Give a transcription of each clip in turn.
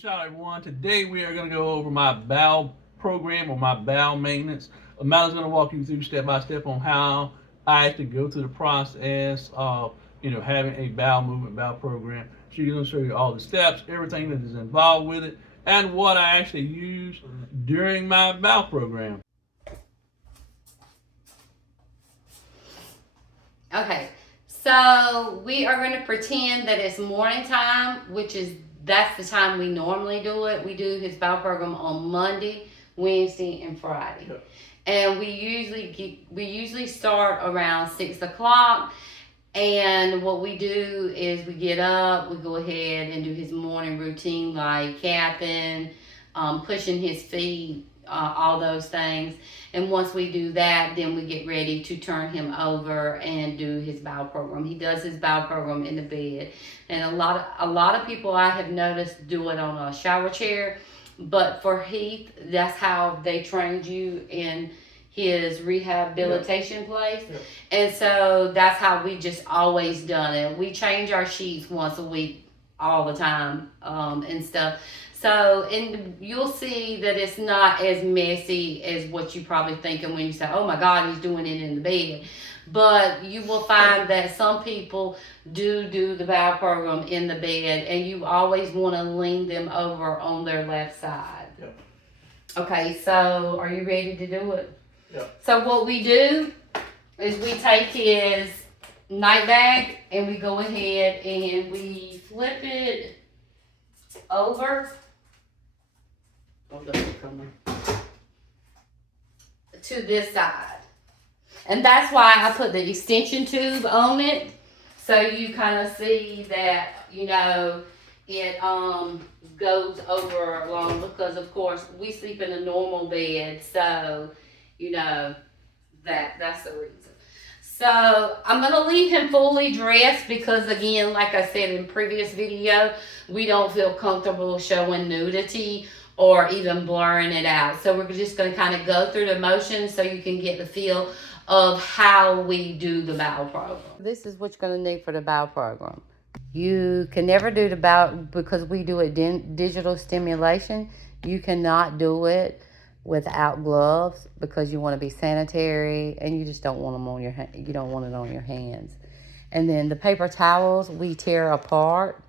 Ciao everyone. Today we are going to go over my bowel program or my bowel maintenance. Amal's going to walk you through step by step on how I actually go through the process of having a bowel movement bowel program. She's going to show you all the steps, everything that is involved with it, and what I actually use during my bowel program. Okay, so we are going to pretend that it's morning time, that's the time we normally do it. We do his bowel program on Monday, Wednesday, and Friday. Yep. And we usually start around 6 o'clock. And what we do is we get up, we go ahead and do his morning routine, like capping, pushing his feet, all those things. And once we do that, then we get ready to turn him over and do his bowel program. He does his bowel program in the bed. And a lot of people I have noticed do it on a shower chair. But for Heath, that's how they trained you in his rehabilitation place. Yep. And so that's how we just always done it. We change our sheets once a week all the time and stuff. So, and you'll see that it's not as messy as what you probably thinking when you say, oh my God, he's doing it in the bed. But you will find that some people do the bowel program in the bed, and you always want to lean them over on their left side. Yep. Okay, so are you ready to do it? Yep. So what we do is we take his night bag and we go ahead and we flip it over to this side. And that's why I put the extension tube on it. So you kind of see that, it goes over along, because of course we sleep in a normal bed. So, that's the reason. So I'm going to leave him fully dressed because, again, like I said in previous video, we don't feel comfortable showing nudity or even blurring it out. So we're just going to kind of go through the motions so you can get the feel of how we do the bowel program. This is what you're going to need for the bowel program. You can never do the bowel, because we do a digital stimulation. You cannot do it without gloves because you want to be sanitary and you just don't want them on your you don't want it on your hands. And then the paper towels we tear apart.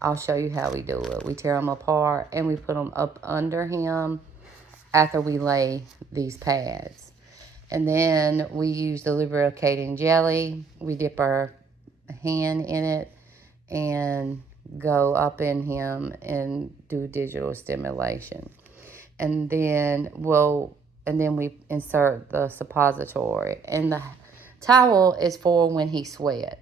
I'll show you how we do it. We tear them apart and we put them up under him after we lay these pads. And then we use the lubricating jelly. We dip our hand in it and go up in him and do digital stimulation. And then we insert the suppository. And the towel is for when he sweats.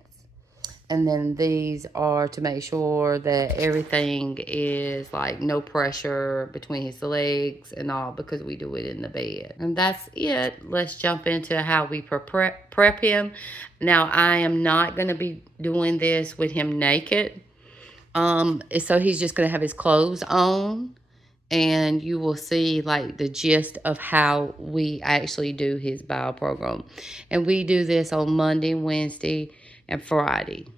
And then these are to make sure that everything is like no pressure between his legs and all, because we do it in the bed. And that's it. Let's jump into how we prep him. Now, I am not going to be doing this with him naked. So he's just going to have his clothes on. And you will see like the gist of how we actually do his bowel program. And we do this on Monday, Wednesday, and Friday,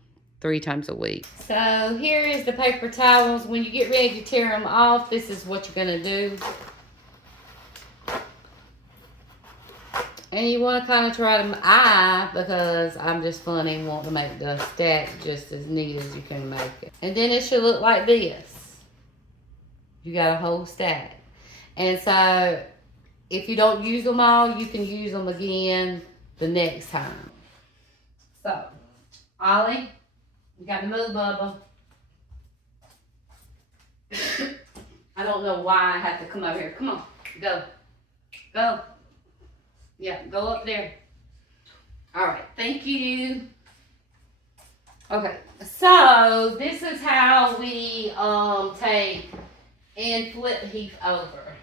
3 times a week. So here is the paper towels. When you get ready to tear them off, this is what you're going to do. And you want to kind of try them because I'm just funny, want to make the stack just as neat as you can make it. And then it should look like this. You got a whole stack. And so if you don't use them all, you can use them again the next time. So, Ollie, you got to move, Bubba. I don't know why I have to come over here. Come on, go. Go. Yeah, go up there. All right, thank you. Okay, so this is how we take and flip Heath over.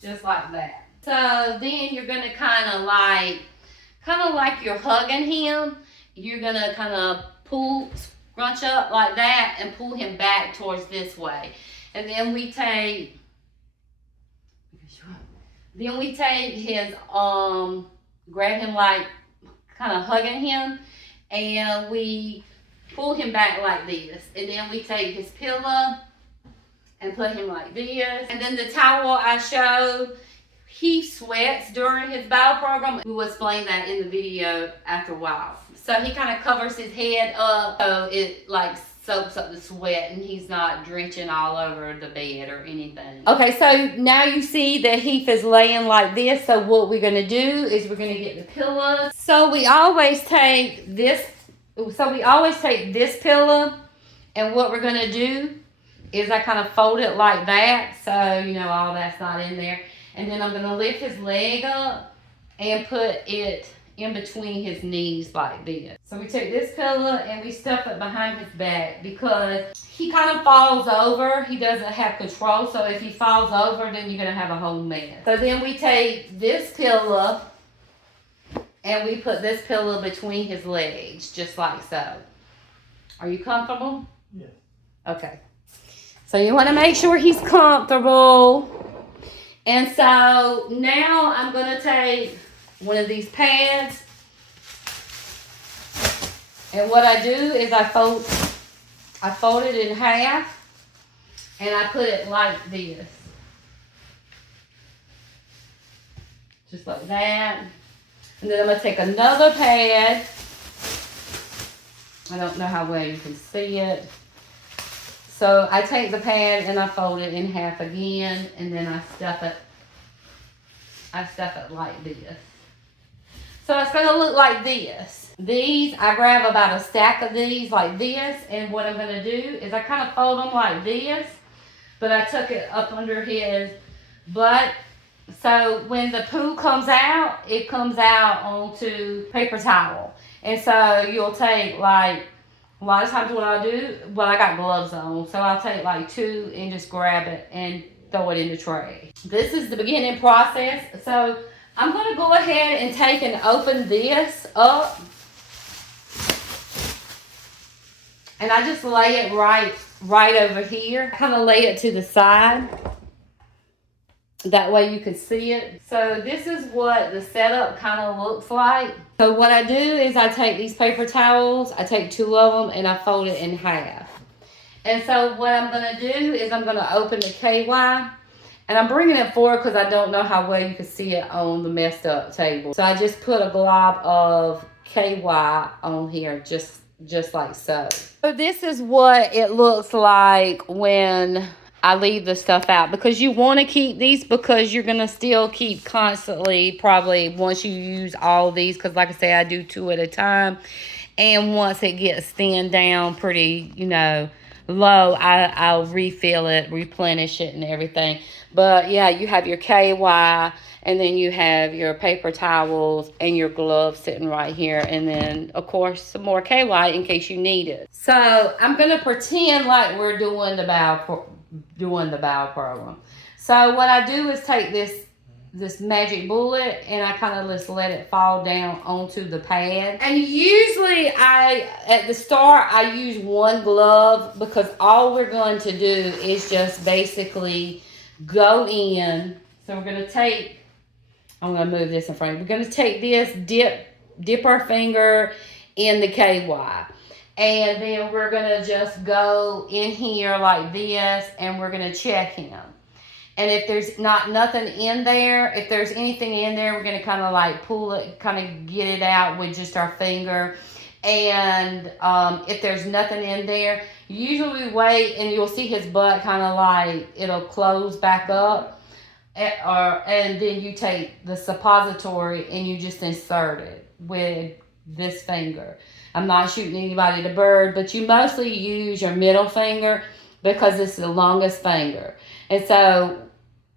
Just like that. So then you're gonna kind of like you're hugging him. You're gonna kind of scrunch up like that and pull him back towards this way. And then we take his, grab him like kind of hugging him, and we pull him back like this. And then we take his pillow and put him like this. And then the towel I showed, he sweats during his bowel program. We will explain that in the video after a while. So he kind of covers his head up so it like soaks up the sweat and he's not drenching all over the bed or anything. Okay, so now you see that Heath is laying like this. So what we're gonna do is we're gonna get the pillows. So we always take this pillow, and what we're gonna do is I kind of fold it like that, so you know all that's not in there. And then I'm gonna lift his leg up and put it in between his knees like this. So we take this pillow and we stuff it behind his back because he kind of falls over. He doesn't have control, so if he falls over, then you're gonna have a whole mess. So then we take this pillow and we put this pillow between his legs, just like so. Are you comfortable? Yes. Okay. So you want to make sure he's comfortable. And so now I'm going to take one of these pads. And what I do is I fold it in half. And I put it like this. Just like that. And then I'm going to take another pad. I don't know how well you can see it. So I take the pad and I fold it in half again, and then I stuff it like this. So it's going to look like this. These, I grab about a stack of these like this, and what I'm going to do is I kind of fold them like this, but I tuck it up under his butt. So when the poo comes out, it comes out onto paper towel. And so you'll take like, a lot of times what I'll do, well, I got gloves on, so I'll take like 2 and just grab it and throw it in the tray. This is the beginning process. So I'm going to go ahead and take and open this up. And I just lay it right over here. Kind of lay it to the side. That way you can see it. So this is what the setup kind of looks like. So what I do is I take these paper towels, I take 2 of them and I fold it in half. And so what I'm going to do is I'm going to open the KY. And I'm bringing it forward because I don't know how well you can see it on the messed up table. So I just put a glob of KY on here just like so. So this is what it looks like when I leave the stuff out, because you want to keep these because you're going to still keep constantly, probably once you use all these, because like I say, I do 2 at a time. And once it gets thinned down pretty, you know, low, I'll refill it, replenish it and everything. But yeah, you have your KY, and then you have your paper towels and your gloves sitting right here. And then, of course, some more KY in case you need it. So I'm going to pretend like we're doing the bowel program. So what I do is take this magic bullet and I kind of just let it fall down onto the pad. And usually at the start, I use 1 glove because all we're going to do is just basically go in. So we're going to take, I'm going to move this in front. We're going to take this, dip our finger in the KY. And then we're going to just go in here like this, and we're going to check him. And if there's nothing in there, if there's anything in there, we're going to kind of like pull it, kind of get it out with just our finger. And if there's nothing in there, usually we wait, and you'll see his butt kind of like, it'll close back up. And then you take the suppository and you just insert it with this finger. I'm not shooting anybody to bird, but you mostly use your middle finger because it's the longest finger. And so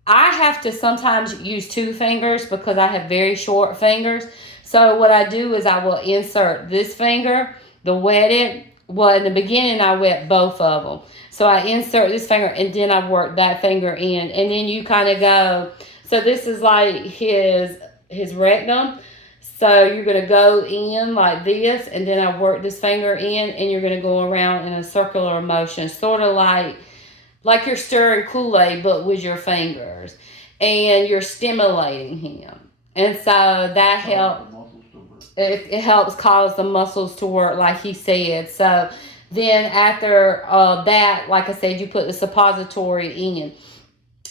I have to sometimes use 2 fingers because I have very short fingers. So what I do is I will insert this finger, the wetted. Well, in the beginning, I wet both of them. So I insert this finger and then I work that finger in. And then you kind of go, so this is like his rectum. So you're going to go in like this, and then I work this finger in, and you're going to go around in a circular motion, sort of like you're stirring Kool-Aid, but with your fingers. And you're stimulating him. And so that helps. it helps cause the muscles to work like he said. So then after that, like I said, you put the suppository in.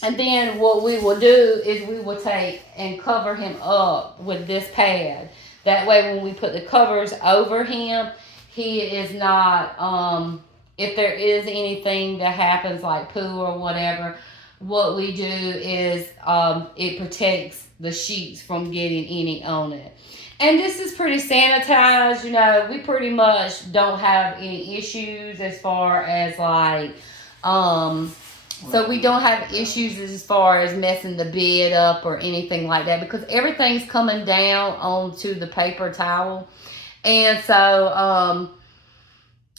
And then what we will do is we will take and cover him up with this pad. That way when we put the covers over him, he is not, if there is anything that happens like poo or whatever, what we do is it protects the sheets from getting any on it. And this is pretty sanitized. We pretty much don't have any issues as far as like, so we don't have issues as far as messing the bed up or anything like that because everything's coming down onto the paper towel. And so,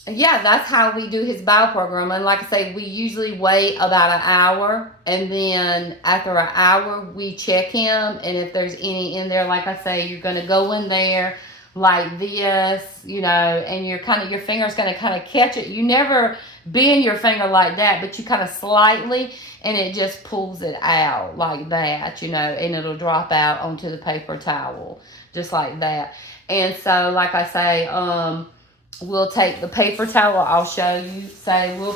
yeah, that's how we do his bowel program. And like I say, we usually wait about an hour. And then after an hour, we check him. And if there's any in there, like I say, you're going to go in there like this, and your finger's going to kind of catch it. You never bend your finger like that, but you kind of slightly, and it just pulls it out like that, and it'll drop out onto the paper towel just like that. And so, like I say, we'll take the paper towel. I'll show you. Say we'll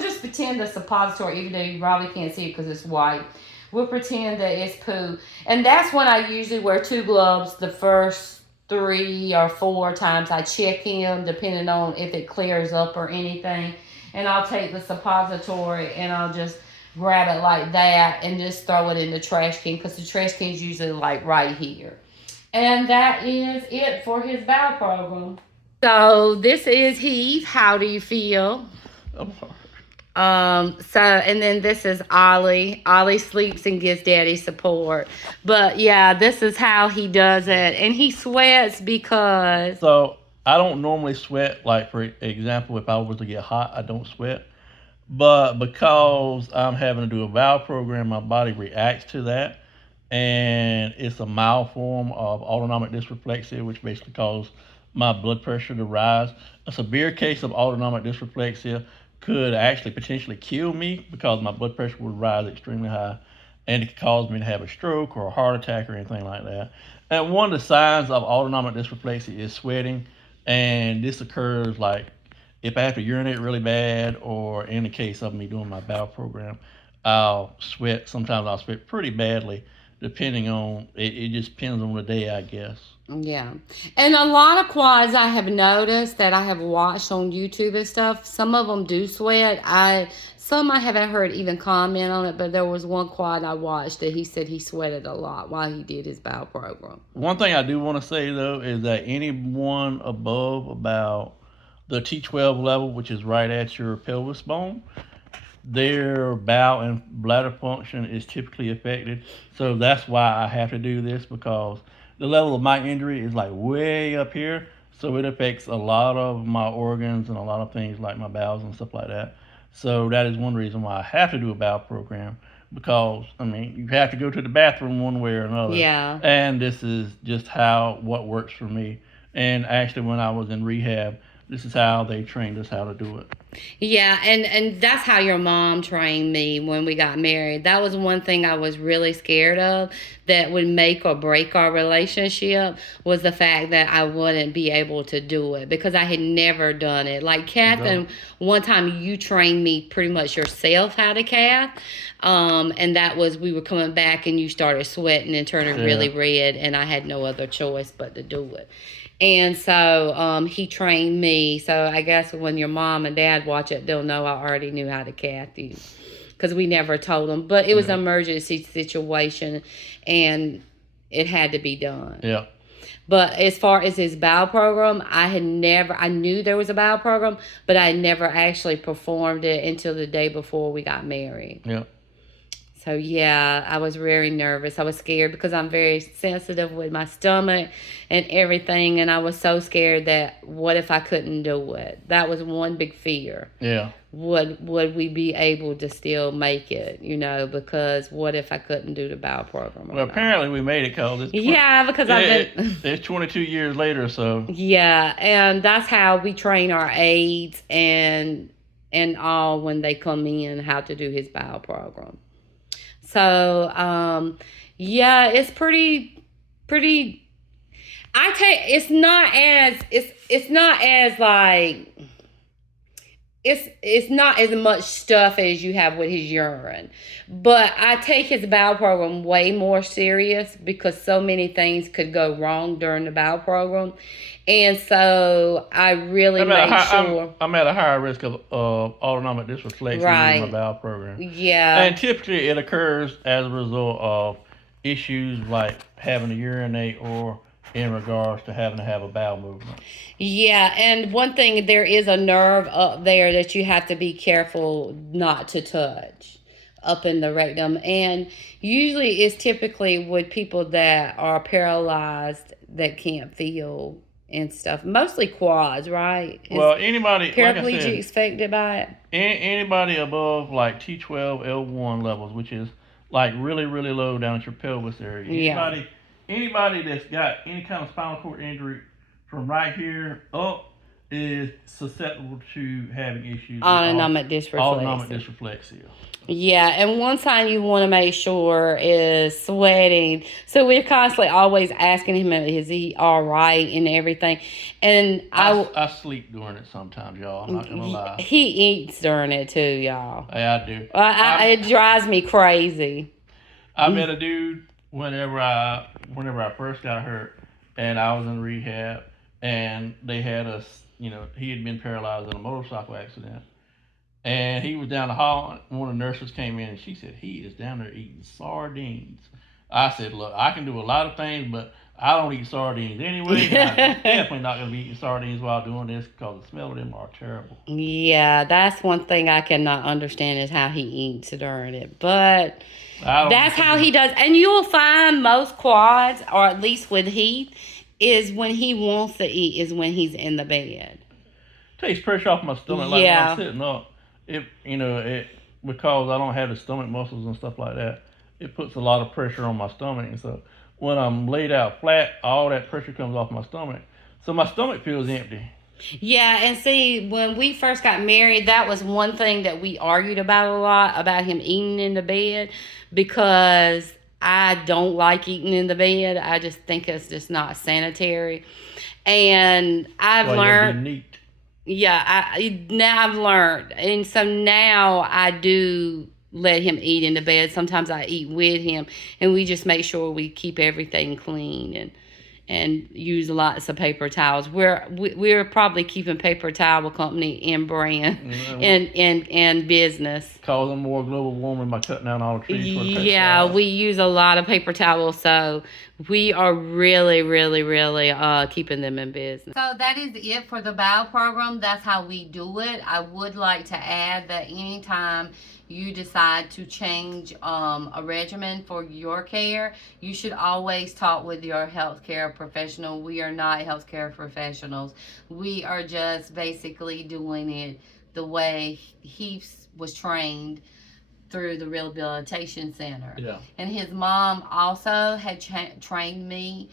just pretend the suppository, even though you probably can't see it because it's white. We'll pretend that it's poo. And that's when I usually wear 2 gloves the first 3 or 4 times I check him, depending on if it clears up or anything. And I'll take the suppository and I'll just grab it like that and just throw it in the trash can because the trash can is usually like right here. And that is it for his bowel program. So this is Heath. How do you feel? And then this is Ollie. Ollie sleeps and gives daddy support. But yeah, this is how he does it. And he sweats because... So I don't normally sweat. Like, for example, if I was to get hot, I don't sweat. But because I'm having to do a bowel program, my body reacts to that. And it's a mild form of autonomic dysreflexia, which basically causes my blood pressure to rise. A severe case of autonomic dysreflexia could actually potentially kill me because my blood pressure would rise extremely high, and it could cause me to have a stroke or a heart attack or anything like that. And one of the signs of autonomic dysreflexia is sweating, and this occurs like if I have to urinate really bad, or in the case of me doing my bowel program, I'll sweat. Sometimes I'll sweat pretty badly, depending on it just depends on the day, I guess. Yeah. And a lot of quads I have noticed that I have watched on YouTube and stuff, some of them do sweat. Some I haven't heard even comment on it, but there was one quad I watched that he said he sweated a lot while he did his bowel program. One thing I do want to say, though, is that anyone above about the T12 level, which is right at your pelvis bone, their bowel and bladder function is typically affected. So that's why I have to do this, because the level of my injury is like way up here. So it affects a lot of my organs and a lot of things like my bowels and stuff like that. So that is one reason why I have to do a bowel program, because you have to go to the bathroom one way or another. Yeah. And this is just what works for me. And actually, when I was in rehab, this is how they trained us how to do it. Yeah, and that's how your mom trained me when we got married. That was one thing I was really scared of that would make or break our relationship, was the fact that I wouldn't be able to do it because I had never done it. Like Catherine, one time you trained me pretty much yourself how to calf. And that was, we were coming back and you started sweating and turning really red, and I had no other choice but to do it. And so he trained me. So I guess when your mom and dad watch it, they'll know I already knew how to calf you, because we never told them. But it was an emergency situation, and it had to be done. Yeah. But as far as his bowel program, I knew there was a bowel program, but I never actually performed it until the day before we got married. Yeah. So, yeah, I was very nervous. I was scared because I'm very sensitive with my stomach and everything. And I was so scared that what if I couldn't do it? That was one big fear. Yeah. Would we be able to still make it, because what if I couldn't do the bowel program? Well, apparently we made it, because it's 22 years later, so. Yeah, and that's how we train our aides and all when they come in, how to do his bowel program. So, yeah, it's pretty, It's not as like it's not as much stuff as you have with his urine. But I take his bowel program way more serious because so many things could go wrong during the bowel program. And so I really make sure. I'm at a higher risk of autonomic dysreflexia using my Right. bowel program. Yeah. And typically it occurs as a result of issues like having to urinate or in regards to having to have a bowel movement. Yeah, and one thing, there is a nerve up there that you have to be careful not to touch up in the rectum. And usually it's typically with people that are paralyzed that can't feel and stuff. Mostly quads, right? Well, anybody, like I Paraplegic said, affected by it? anybody above like T12, L1 levels, which is like really, really low down at your pelvis area. Yeah. Anybody that's got any kind of spinal cord injury from right here up is susceptible to having issues with Autonomic autonomic dysreflexia. dysreflexia. Yeah, and one sign you want to make sure is sweating. So we're constantly always asking him, is he all right and everything. And I sleep during it sometimes, y'all. I'm not gonna lie. He eats during it too, y'all. Yeah, I do. It drives me crazy. I met a dude whenever I first got hurt, and I was in rehab, and they had us. You know, he had been paralyzed in a motorcycle accident. And he was down the hall. One of the nurses came in and she said, he is down there eating sardines. I said, look, I can do a lot of things, but I don't eat sardines anyway. I'm definitely not going to be eating sardines while doing this because the smell of them are terrible. Yeah, that's one thing I cannot understand is how he eats during it. But that's how he does. And you will find most quads, or at least with Heath, is when he wants to eat is when he's in the bed. Takes pressure off my stomach like when I'm sitting up. It because I don't have the stomach muscles and stuff like that, it puts a lot of pressure on my stomach, and so when I'm laid out flat, all that pressure comes off my stomach, so my stomach feels empty. Yeah, and see, when we first got married, that was one thing that we argued about a lot, about him eating in the bed, because I don't like eating in the bed. I just think it's just not sanitary, and I've learned. Yeah, now I've learned. And so now I do let him eat in the bed. Sometimes I eat with him, and we just make sure we keep everything clean and use lots of paper towels. We're probably keeping Paper Towel Company in brand and business. Causing more global warming by cutting down all the trees. Yeah, we use a lot of paper towels, so we are really, really, really keeping them in business. So that is it for the bowel program. That's how we do it. I would like to add that anytime you decide to change a regimen for your care, you should always talk with your healthcare professional. We are not healthcare professionals. We are just basically doing it the way he was trained through the rehabilitation center. Yeah. And his mom also had trained me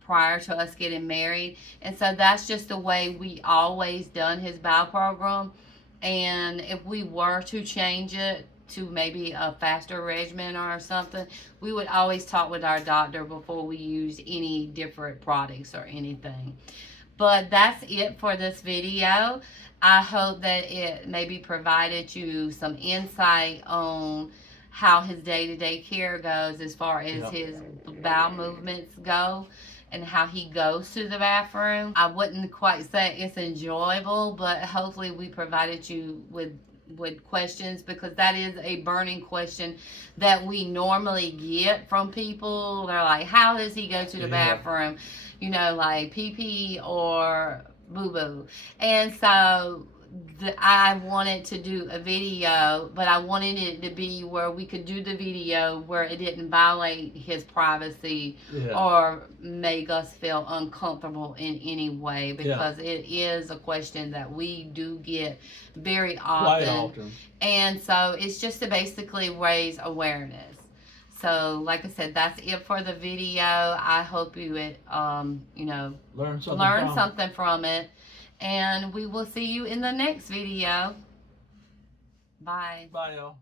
prior to us getting married. And so that's just the way we always done his bowel program. And if we were to change it to maybe a faster regimen or something, we would always talk with our doctor before we use any different products or anything. But that's it for this video. I hope that it maybe provided you some insight on how his day-to-day care goes as far as his bowel movements go and how he goes to the bathroom. I wouldn't quite say it's enjoyable, but hopefully we provided you with questions, because that is a burning question that we normally get from people. They're like, how does he go to the bathroom? You know, like pee-pee or boo-boo. And so I wanted to do a video, but I wanted it to be where we could do the video where it didn't violate his privacy or make us feel uncomfortable in any way, because it is a question that we do get very often. Quite often. And so it's just to basically raise awareness. So, like I said, that's it for the video. I hope you learn something from it. And we will see you in the next video. Bye. Bye, y'all.